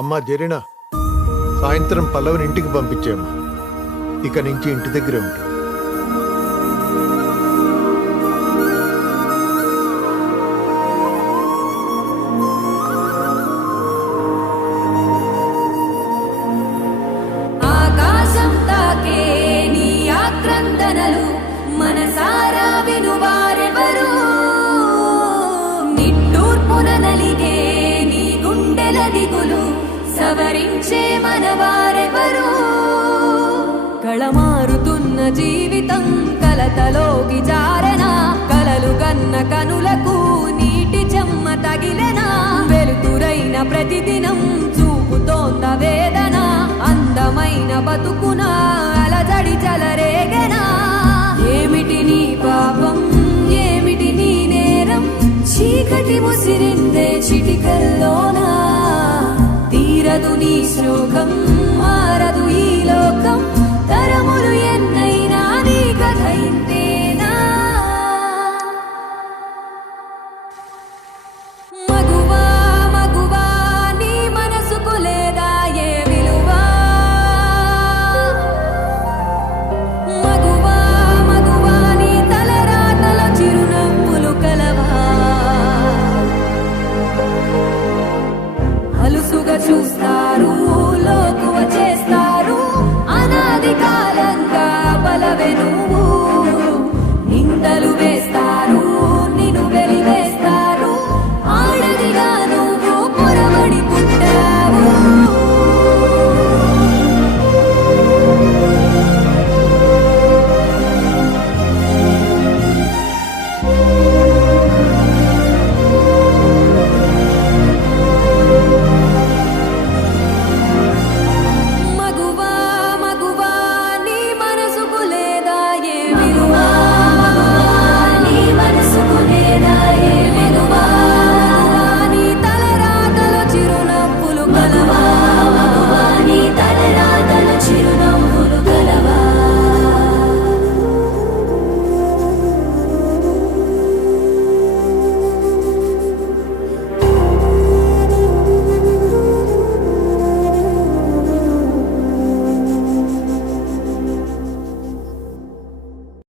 అమ్మా జరీనా, సాయంత్రం పల్లవిని ఇంటికి పంపించేమ్మా. ఇక నుంచి ఇంటి దగ్గరే ఉంటా. ఆకాశం తాకే నీ ఆక్రందనలు మనసారా వినువారెవరు? నిట్టూర్పున నలిగే నీ గుండెల దిగులు సవరించే మనవారెవరు? కళమారుతున్న జీవితం కలతలోకి జారెనా, కలలు కన్న కనులకు నీటి చెమ్మ తగిలెనా, వెలుతురైన ప్రతిదినం చూపుతోంద వేదన, అందమైన బతుకున అలజడి చలరేగెనా. ఏమిటి నీ పాపం, ఏమిటి నీ నేరం, చీకటి ముసిరిందే చిటికల్లోనా, తీరదు నీ శోకం, మారదు ఈ లోకం.